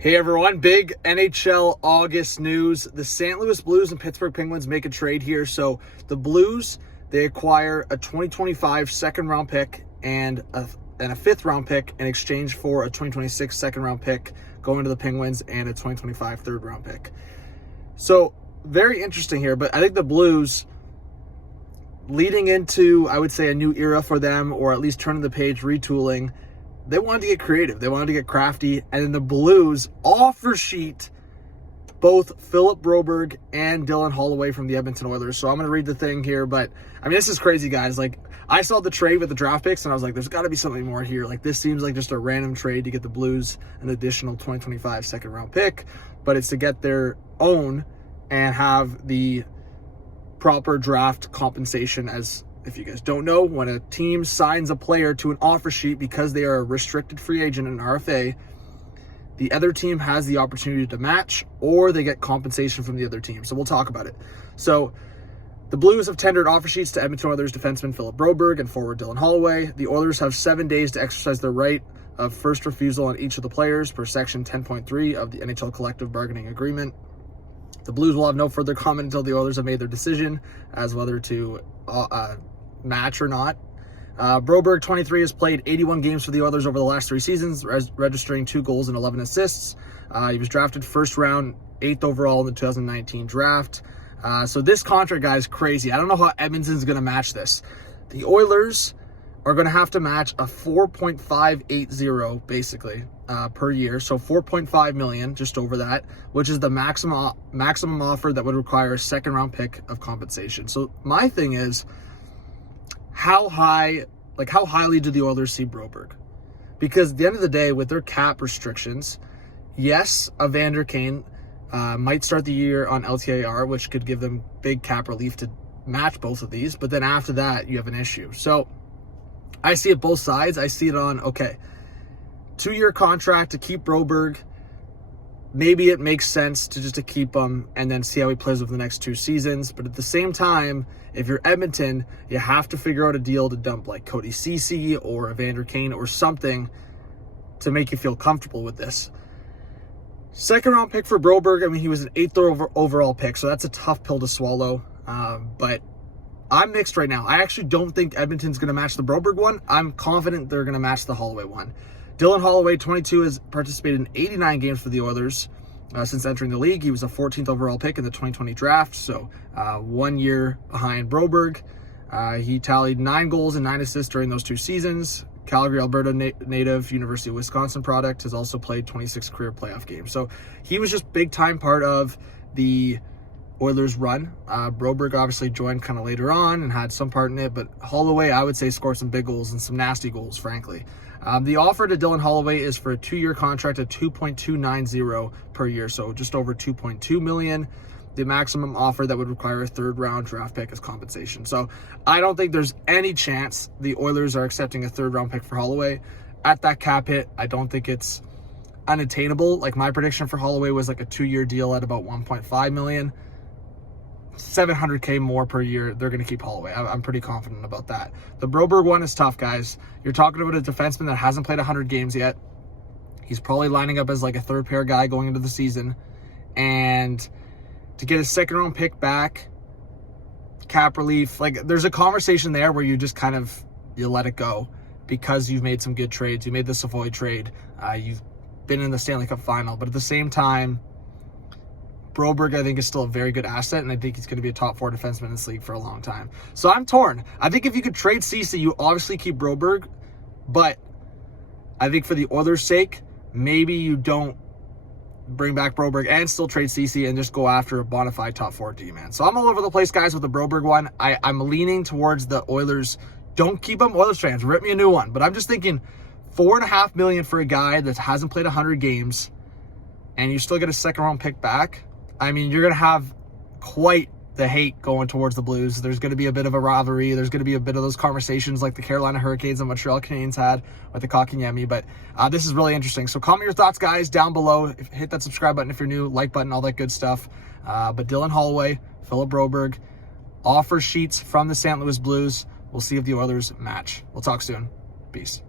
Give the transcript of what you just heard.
Hey everyone, big NHL August news. The St. Louis Blues and Pittsburgh Penguins make a trade here. So the Blues, they acquire a 2025 second round pick and a fifth round pick in exchange for a 2026 second round pick going to the Penguins and a 2025 third round pick. So very interesting here, but I think the Blues, leading into, I would say, a new era for them, or at least turning the page, retooling, they wanted to get creative. They wanted to get crafty. And then the Blues offer sheet both Philip Broberg and Dylan Holloway from the Edmonton Oilers. So I'm going to read the thing here. But, I mean, this is crazy, guys. Like, I saw the trade with the draft picks, and I was like, there's got to be something more here. Like, this seems like just a random trade to get the Blues an additional 2025 second-round pick. But it's to get their own and have the proper draft compensation. As if you guys don't know, when a team signs a player to an offer sheet because they are a restricted free agent in an RFA, the other team has the opportunity to match, or they get compensation from the other team. So we'll talk about it. So the Blues have tendered offer sheets to Edmonton Oilers defenseman Philip Broberg and forward Dylan Holloway. The Oilers have 7 days to exercise their right of first refusal on each of the players per section 10.3 of the NHL collective bargaining agreement. The Blues will have no further comment until the Oilers have made their decision as whether to match or not. Broberg, 23, has played 81 games for the Oilers over the last 3 seasons, registering 2 goals and 11 assists. He was drafted first round, 8th overall in the 2019 draft. So this contract, guy, is crazy. I don't know how Edmonton's going to match this. The Oilers are going to have to match a 4.580 basically per year. So 4.5 million, just over that, which is the maximum offer that would require a second round pick of compensation. So my thing is, how highly do the Oilers see Broberg? Because at the end of the day, with their cap restrictions, yes, Evander Kane might start the year on LTIR, which could give them big cap relief to match both of these. But then after that, you have an issue. So I see it both sides. I see it on, okay, 2-year contract to keep Broberg. Maybe it makes sense to keep him and then see how he plays over the next 2 seasons. But at the same time, if you're Edmonton, you have to figure out a deal to dump like Cody Ceci or Evander Kane or something to make you feel comfortable with this. Second round pick for Broberg. I mean, he was an 8th overall pick, so that's a tough pill to swallow. But I'm mixed right now. I actually don't think Edmonton's going to match the Broberg one. I'm confident they're going to match the Holloway one. Dylan Holloway, 22, has participated in 89 games for the Oilers since entering the league. He was a 14th overall pick in the 2020 draft, so 1 year behind Broberg. He tallied 9 goals and 9 assists during those 2 seasons. Calgary, Alberta native, University of Wisconsin product, has also played 26 career playoff games. So he was just big-time part of the Oilers run. Broberg obviously joined kind of later on and had some part in it, but Holloway, I would say, scored some big goals and some nasty goals, frankly. The offer to Dylan Holloway is for a 2-year contract at $2.290 per year, so just over $2.2 million. The maximum offer that would require a 3rd-round draft pick as compensation. So I don't think there's any chance the Oilers are accepting a 3rd-round pick for Holloway. At that cap hit, I don't think it's unattainable. Like, my prediction for Holloway was like a 2-year deal at about $1.5 million. $700K more per year, they're going to keep Holloway. I'm pretty confident about that. The Broberg one is tough, guys. You're talking about a defenseman that hasn't played 100 games yet. He's probably lining up as like a 3rd pair guy going into the season. And to get a 2nd-round pick back, cap relief, like, there's a conversation there where you just kind of, you let it go because you've made some good trades. You made the Savoy trade. You've been in the Stanley Cup final. But at the same time, Broberg, I think, is still a very good asset, and I think he's going to be a top 4 defenseman in this league for a long time. So I'm torn. I think if you could trade Ceci, you obviously keep Broberg, but I think for the Oilers' sake, maybe you don't bring back Broberg and still trade Ceci and just go after a bona fide top 4 D-man. So I'm all over the place, guys, with the Broberg one. I'm leaning towards the Oilers. Don't keep him. Oilers fans, rip me a new one. But I'm just thinking $4.5 million for a guy that hasn't played 100 games, and you still get a 2nd-round pick back. I mean, you're going to have quite the hate going towards the Blues. There's going to be a bit of a rivalry. There's going to be a bit of those conversations like the Carolina Hurricanes and Montreal Canadiens had with the Kotkaniemi. But this is really interesting. So comment your thoughts, guys, down below. Hit that subscribe button if you're new, like button, all that good stuff. But Dylan Holloway, Philip Broberg, offer sheets from the St. Louis Blues. We'll see if the Oilers match. We'll talk soon. Peace.